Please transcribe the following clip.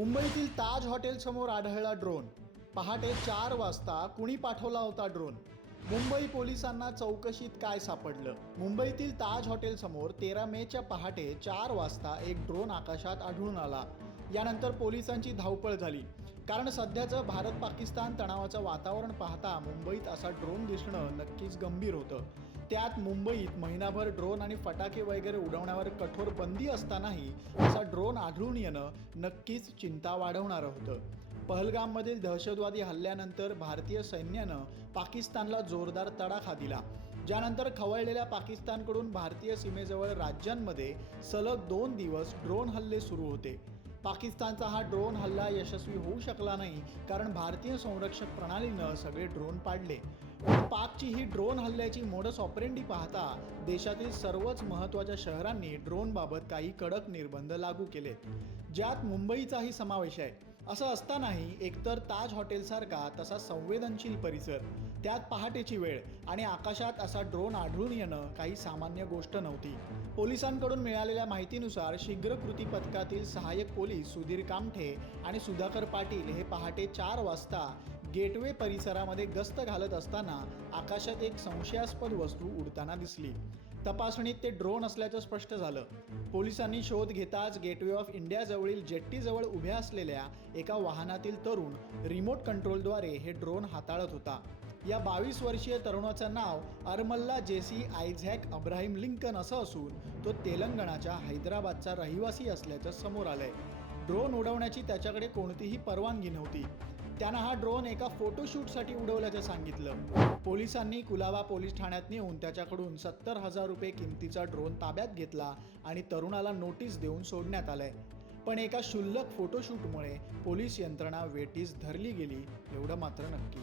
मुंबईतील ताज हॉटेलसमोर आढळला ड्रोन. पहाटे चार वाजता कुणी पाठवला होता ड्रोन? मुंबई पोलिसांना चौकशीत काय सापडलं? मुंबईतील ताज हॉटेलसमोर तेरा मेच्या पहाटे चार वाजता एक ड्रोन आकाशात आढळून आला. यानंतर पोलिसांची धावपळ झाली. कारण सध्याचं भारत पाकिस्तान तणावाचं वातावरण पाहता मुंबईत असा ड्रोन दिसणं नक्कीच गंभीर होतं. त्यात मुंबईत महिनाभर ड्रोन आणि फटाके वगैरे उडवण्यावर कठोर बंदी असतानाही असा ड्रोन आढळून येणं नक्कीच चिंता वाढवणारं होतं. पहलगाममधील दहशतवादी हल्ल्यानंतर भारतीय सैन्यानं पाकिस्तानला जोरदार तडाखा दिला. ज्यानंतर खवळलेल्या पाकिस्तानकडून भारतीय सीमेजवळ राज्यांमध्ये सलग दोन दिवस ड्रोन हल्ले सुरू होते. पाकिस्तानचा हा ड्रोन हल्ला यशस्वी होऊ शकला नाही कारण भारतीय संरक्षक प्रणालीनं सगळे ड्रोन पाडले. पाकची ही ड्रोन हल्ल्याची मोडस ऑपरेंडी पाहता देशातील सर्वच महत्त्वाच्या शहरांनी ड्रोनबाबत काही कडक निर्बंध लागू केलेत ज्यात मुंबईचाही समावेश आहे. असं असतानाही एकतर ताज हॉटेलसारखा तसा संवेदनशील परिसर त्यात पहाटेची वेळ आणि आकाशात असा ड्रोन आढळून येणं काही सामान्य गोष्ट नव्हती. पोलिसांकडून मिळालेल्या माहितीनुसार शीघ्र कृती पथकातील सहाय्यक पोलीस सुधीर कामठे आणि सुधाकर पाटील हे पहाटे चार वाजता गेटवे परिसरामध्ये गस्त घालत असताना आकाशात एक संशयास्पद वस्तू उडताना दिसली. तपासणीत ते ड्रोन असल्याचं स्पष्ट झालं. पोलिसांनी शोध घेताच गेटवे ऑफ इंडियाजवळील जेट्टीजवळ उभ्या असलेल्या एका वाहनातील तरुण रिमोट कंट्रोलद्वारे हे ड्रोन हाताळत होता. या बावीस वर्षीय तरुणाचं नाव Armalla JC Isaac Abraham Lincoln असं असून तो तेलंगणाच्या हैदराबादचा रहिवासी असल्याचं समोर आलंय. ड्रोन उडवण्याची त्याच्याकडे कोणतीही परवानगी नव्हती. त्यानं हा ड्रोन एका फोटोशूटसाठी उडवल्याचं सांगितलं. पोलिसांनी कुलाबा पोलीस ठाण्यात नेऊन त्याच्याकडून सत्तर हजार रुपये किमतीचा ड्रोन ताब्यात घेतला आणि तरुणाला नोटीस देऊन सोडण्यात आलंय. पण एका क्षुल्लक फोटोशूटमुळे पोलीस यंत्रणा वेटीस धरली गेली एवढं मात्र नक्की.